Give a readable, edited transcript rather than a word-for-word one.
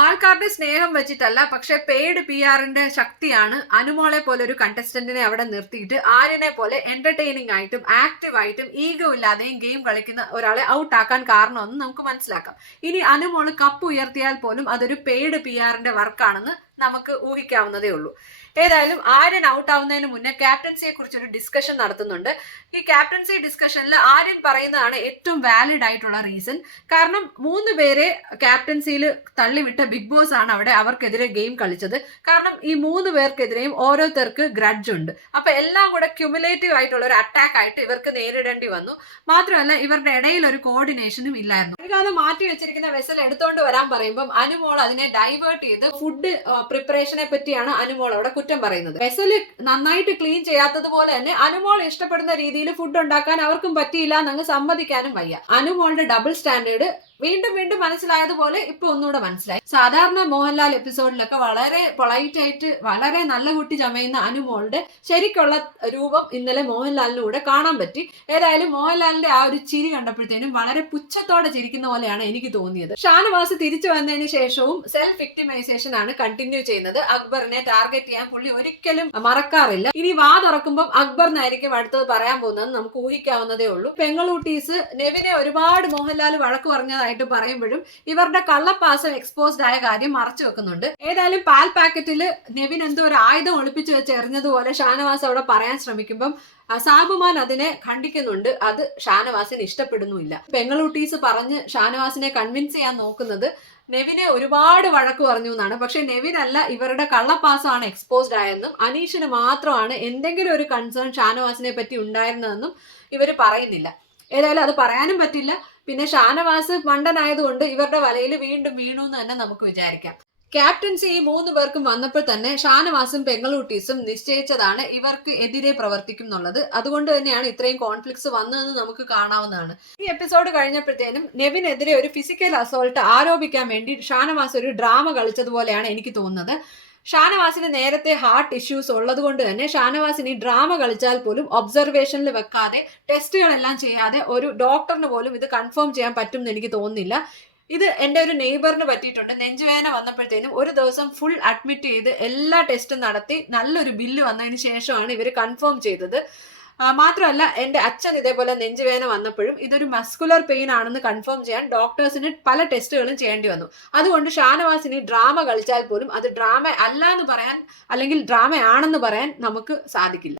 ആൾക്കാരുടെ സ്നേഹം വെച്ചിട്ടല്ല, പക്ഷെ പെയ്ഡ് പി ആറിന്റെ ശക്തിയാണ് അനുമോളെ പോലെ ഒരു കണ്ടസ്റ്റന്റിനെ അവിടെ നിർത്തിയിട്ട് ആര്യനെ പോലെ എന്റർടൈനിങ് ആയിട്ടും ആക്റ്റീവ് ആയിട്ടും ഈഗോ ഇല്ലാതെയും ഗെയിം കളിക്കുന്ന ഒരാളെ ഔട്ട് ആക്കാൻ കാരണമെന്ന് നമുക്ക് മനസ്സിലാക്കാം. ഇനി അനുമോള് കപ്പ് ഉയർത്തിയാൽ പോലും അതൊരു പെയ്ഡ് പി ആറിന്റെ വർക്കാണെന്ന് നമുക്ക് ഊഹിക്കാവുന്നതേ ഉള്ളൂ. ഏതായാലും ആര്യൻ ഔട്ട് ആവുന്നതിന് മുന്നേ ക്യാപ്റ്റൻസിയെ കുറിച്ച് ഒരു ഡിസ്കഷൻ നടത്തുന്നുണ്ട്. ഈ ക്യാപ്റ്റൻസി ഡിസ്കഷനിൽ ആര്യൻ പറയുന്നതാണ് ഏറ്റവും വാലിഡ് ആയിട്ടുള്ള റീസൺ. കാരണം 3 പേരെ ക്യാപ്റ്റൻസിയിൽ തള്ളിവിട്ട ബിഗ് ബോസ് ആണ് അവിടെ അവർക്കെതിരെ ഗെയിം കളിച്ചത്. കാരണം ഈ 3 പേർക്കെതിരെയും ഓരോരുത്തർക്ക് ഗ്രഡ്ജ് ഉണ്ട്. അപ്പൊ എല്ലാം കൂടെ ക്യുമുലേറ്റീവ് ആയിട്ടുള്ള ഒരു അറ്റാക്ക് ആയിട്ട് ഇവർക്ക് നേരിടേണ്ടി വന്നു. മാത്രമല്ല ഇവരുടെ ഇടയിൽ ഒരു കോർഡിനേഷനും ഇല്ലായിരുന്നു. അത് മാറ്റി വെച്ചിരിക്കുന്ന വെസൽ എടുത്തോണ്ട് വരാൻ പറയുമ്പോൾ അനുമോൾ അതിനെ ഡൈവേർട്ട് ചെയ്ത് ഫുഡ് പ്രിപ്പറേഷനെ പറ്റിയാണ് അനുമോൾ അവിടെ കുറ്റം പറയുന്നത്. വെസല് നന്നായിട്ട് ക്ലീൻ ചെയ്യാത്തതുപോലെ തന്നെ അനുമോൾ ഇഷ്ടപ്പെടുന്ന രീതിയിൽ ഫുഡ് ഉണ്ടാക്കാൻ അവർക്കും പറ്റിയില്ല എന്നങ്ങ് സമ്മതിക്കാനും വയ്യ. അനുമോളുടെ ഡബിൾ സ്റ്റാൻഡേർഡ് വീണ്ടും വീണ്ടും മനസ്സിലായതുപോലെ ഇപ്പൊ ഒന്നുകൂടെ മനസ്സിലായി. സാധാരണ മോഹൻലാൽ എപ്പിസോഡിലൊക്കെ വളരെ പൊളൈറ്റ് ആയിട്ട് വളരെ നല്ല കുട്ടി ചമയുന്ന അനുമോളുടെ ശരിക്കുള്ള രൂപം ഇന്നലെ മോഹൻലാലിലൂടെ കാണാൻ പറ്റി. ഏതായാലും മോഹൻലാലിന്റെ ആ ഒരു ചിരി കണ്ടപ്പോഴത്തേനും വളരെ പുച്ഛത്തോടെ ചിരിക്കുന്ന പോലെയാണ് എനിക്ക് തോന്നിയത്. ഷാനവാസ് തിരിച്ചു വന്നതിന് ശേഷവും സെൽഫ് വിക്ടിമൈസേഷൻ ആണ് കണ്ടിന്യൂ ചെയ്യുന്നത്. അക്ബറിനെ ടാർഗറ്റ് ചെയ്യാൻ പുള്ളി ഒരിക്കലും മറക്കാറില്ല. ഇനി വാ തുറക്കുമ്പോൾ അക്ബറിനായിരിക്കും അടുത്തത് പറയാൻ പോകുന്നത് നമുക്ക് ഊഹിക്കാവുന്നതേ ഉള്ളൂ. പെങ്ങളൂട്ടീസ് നെവിനെ ഒരുപാട് മോഹൻലാൽ വഴക്ക് പറഞ്ഞതായിട്ട് പറയുമ്പോഴും ഇവരുടെ കള്ളപ്പാസം എക്സ്പോസ്ഡ് ആയ കാര്യം മറച്ചു വെക്കുന്നുണ്ട്. ഏതായാലും പാൽ പാക്കറ്റില് നെവിൻ എന്തോ ഒരു ആയുധം ഒളിപ്പിച്ചു വെച്ച് എറിഞ്ഞതുപോലെ ഷാനവാസ് അവിടെ പറയാൻ ശ്രമിക്കുമ്പം സാബുമാൻ അതിനെ ഖണ്ഡിക്കുന്നുണ്ട്. അത് ഷാനവാസിന് ഇഷ്ടപ്പെടുന്നുമില്ല. പെങ്ങളൂട്ടീസ് പറഞ്ഞ് ഷാനവാസിനെ കൺവിൻസ് ചെയ്യാൻ നോക്കുന്നത് നെവിനെ ഒരുപാട് വഴക്ക് പറഞ്ഞു എന്നാണ്. പക്ഷെ നെവിനല്ല, ഇവരുടെ കള്ളപ്പാസമാണ് എക്സ്പോസ്ഡ് ആയെന്നും അനീഷിന് മാത്രമാണ് എന്തെങ്കിലും ഒരു കൺസേൺ ഷാനവാസിനെ പറ്റി ഉണ്ടായിരുന്നതെന്നും ഇവർ പറയുന്നില്ല. ഏതായാലും അത് പറയാനും പറ്റില്ല. പിന്നെ ഷാനവാസ് മണ്ടനായതുകൊണ്ട് ഇവരുടെ വലയിൽ വീണ്ടും വീണു എന്ന് തന്നെ നമുക്ക് വിചാരിക്കാം. ക്യാപ്റ്റൻസി ഈ 3 പേർക്കും വന്നപ്പോൾ തന്നെ ഷാനവാസും പെങ്ങളൂട്ടീസും നിശ്ചയിച്ചതാണ് ഇവർക്ക് എതിരെ പ്രവർത്തിക്കും എന്നുള്ളത്. അതുകൊണ്ട് തന്നെയാണ് ഇത്രയും കോൺഫ്ലിക്ട്സ് വന്നതെന്ന് നമുക്ക് കാണാവുന്നതാണ്. ഈ എപ്പിസോഡ് കഴിഞ്ഞപ്പോഴത്തേനും നെവിനെതിരെ ഒരു ഫിസിക്കൽ അസോൾട്ട് ആരോപിക്കാൻ വേണ്ടി ഷാനവാസ് ഒരു ഡ്രാമ കളിച്ചതുപോലെയാണ് എനിക്ക് തോന്നുന്നത്. ഷാനവാസിന് നേരത്തെ ഹാർട്ട് ഇഷ്യൂസ് ഉള്ളത് കൊണ്ട് തന്നെ ഷാനവാസിന് ഈ ഡ്രാമ കളിച്ചാൽ പോലും ഒബ്സർവേഷനിൽ വെക്കാതെ ടെസ്റ്റുകളെല്ലാം ചെയ്യാതെ ഒരു ഡോക്ടറിന് പോലും ഇത് കൺഫേം ചെയ്യാൻ പറ്റും എന്ന് എനിക്ക് തോന്നുന്നില്ല. ഇത് എൻ്റെ ഒരു നെയ്ബറിന് പറ്റിയിട്ടുണ്ട്. നെഞ്ചുവേദന വന്നപ്പോഴത്തേനും ഒരു ദിവസം ഫുൾ അഡ്മിറ്റ് ചെയ്ത് എല്ലാ ടെസ്റ്റും നടത്തി നല്ലൊരു ബില്ല് വന്നതിന് ശേഷമാണ് ഇവർ കൺഫേം ചെയ്തത്. മാത്രമല്ല എൻ്റെ അച്ഛൻ ഇതേപോലെ നെഞ്ചുവേദന വന്നപ്പോഴും ഇതൊരു മസ്കുലർ പെയിൻ ആണെന്ന് കൺഫേം ചെയ്യാൻ ഡോക്ടേഴ്സിന് പല ടെസ്റ്റുകളും ചെയ്യേണ്ടി വന്നു. അതുകൊണ്ട് ഷാനവാസിന് ഡ്രാമ കളിച്ചാൽ പോലും അത് ഡ്രാമ അല്ല എന്ന് പറയാൻ അല്ലെങ്കിൽ ഡ്രാമ ആണെന്ന് പറയാൻ നമുക്ക് സാധിക്കില്ല.